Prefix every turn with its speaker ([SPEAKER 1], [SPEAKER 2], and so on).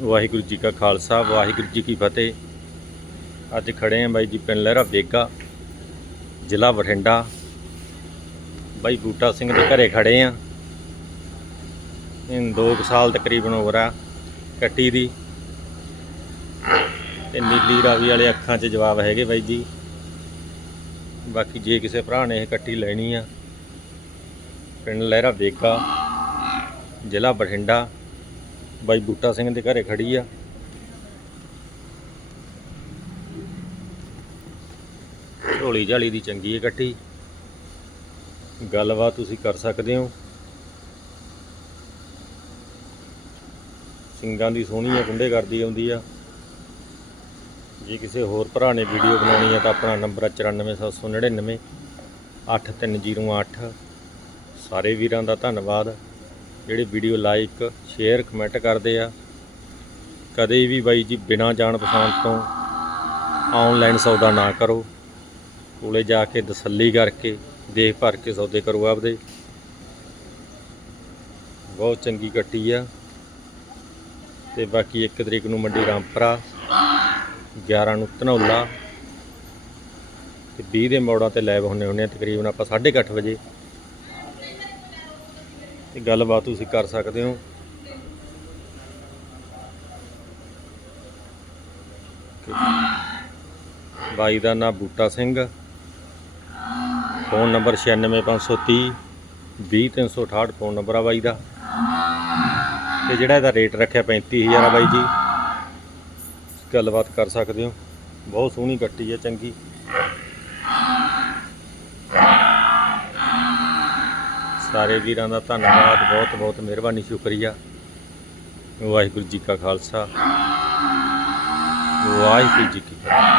[SPEAKER 1] ਵਾਹਿਗੁਰੂ ਜੀ ਕਾ ਖਾਲਸਾ, ਵਾਹਿਗੁਰੂ ਜੀ ਕੀ ਫਤਿਹ। ਅੱਜ ਖੜੇ ਆਂ ਬਾਈ ਜੀ ਪਿੰਡ ਲਹਿਰਾ ਬੇਗਾ, ਜ਼ਿਲ੍ਹਾ ਬਠਿੰਡਾ। ਬਾਈ ਬੂਟਾ ਸਿੰਘ ਦੇ ਘਰੇ ਖੜੇ ਆਂ ਇਹਨ 2 ਸਾਲ ਤਕਰੀਬਨ ਉਮਰ ਆ ਕੱਟੀ ਦੀ। ਤੇ ਨੀਲੀ ਰਾਵੀ ਵਾਲੇ ਅੱਖਾਂ 'ਚ ਜਵਾਬ ਹੈਗੇ ਬਾਈ ਜੀ। ਬਾਕੀ ਜੇ ਕਿਸੇ ਭਰਾ ਨੇ ਇਹ ਕੱਟੀ ਲੈਣੀ ਆ। ਪਿੰਡ ਲਹਿਰਾ ਬੇਗਾ, ਜ਼ਿਲ੍ਹਾ ਬਠਿੰਡਾ। ਬਾਈ ਬੂਟਾ ਸਿੰਘ ਦੇ ਘਰੇ ਖੜੀ ਆ। ਝੋਲੀ ਝਾਲੀ ਦੀ ਚੰਗੀ ਹੈ ਕੱਟੀ ਗੱਲਬਾਤ ਤੁਸੀਂ ਕਰ ਸਕਦੇ ਹੋ। ਸਿੰਗਾਂ ਦੀ ਸੋਹਣੀ ਆ ਕੁੰਡੇ ਕਰਦੀ ਆਉਂਦੀ ਆ। ਜੇ ਕਿਸੇ ਹੋਰ ਭਰਾ ਨੇ ਵੀਡੀਓ ਬਣਾਉਣੀ ਹੈ ਤਾਂ ਆਪਣਾ ਨੰਬਰ 94799 8308 ਸਾਰੇ ਵੀਰਾਂ ਦਾ ਧੰਨਵਾਦ। ਜਿਹੜੇ ਵੀਡੀਓ ਲਾਈਕ ਸ਼ੇਅਰ ਕਮੈਂਟ ਕਰਦੇ ਆ। ਕਦੇ ਵੀ ਬਾਈ ਜੀ ਬਿਨਾਂ ਜਾਣ ਪਛਾਣ ਤੋਂ ਆਨਲਾਈਨ ਸੌਦਾ ਨਾ ਕਰੋ। ਕੋਲੇ ਜਾ ਕੇ ਤਸੱਲੀ ਕਰਕੇ, ਦੇਖ ਭਰ ਕੇ ਸੌਦੇ ਕਰੋ ਆਪਦੇ। ਬਹੁਤ ਚੰਗੀ ਕੱਟੀ ਆ। ਤੇ ਬਾਕੀ 1 ਤਰੀਕ ਨੂੰ ਮੰਡੀ ਰਾਮਪਰਾ 11 ਨੂੰ ਧਨੌਲਾ। ਤੇ 20 ਦੇ ਮੋੜਾਂ ਤੇ ਲਾਈਵ ਹੁੰਨੇ ਹੁੰਨੇ ਆ, ਤਕਰੀਬਨ ਆਪਾਂ 8:30 ਵਜੇ। ਤੇ ਗੱਲਬਾਤ ਤੁਸੀਂ ਕਰ ਸਕਦੇ ਹੋ। ਬਾਈ ਦਾ ਨਾਮ Buta Singh. Phone number 96530 20368 phone number ਆ ਬਾਈ ਦਾ। ਤੇ ਜਿਹੜਾ ਇਹਦਾ ਰੇਟ ਰੱਖਿਆ 35000 ਆ ਬਾਈ ਜੀ। ਗੱਲਬਾਤ ਕਰ ਸਕਦੇ ਹੋ। ਬਹੁਤ ਸੋਹਣੀ ਕੱਟੀ ਹੈ ਚੰਗੀ। ਸਾਰੇ ਵੀਰਾਂ ਦਾ ਧੰਨਵਾਦ, ਬਹੁਤ ਬਹੁਤ ਮਿਹਰਬਾਨੀ, ਸ਼ੁਕਰੀਆ। ਵਾਹਿਗੁਰੂ ਜੀ ਕਾ ਖਾਲਸਾ। ਵਾਹਿਗੁਰੂ ਜੀ ਕੀ ਫਤਿਹ।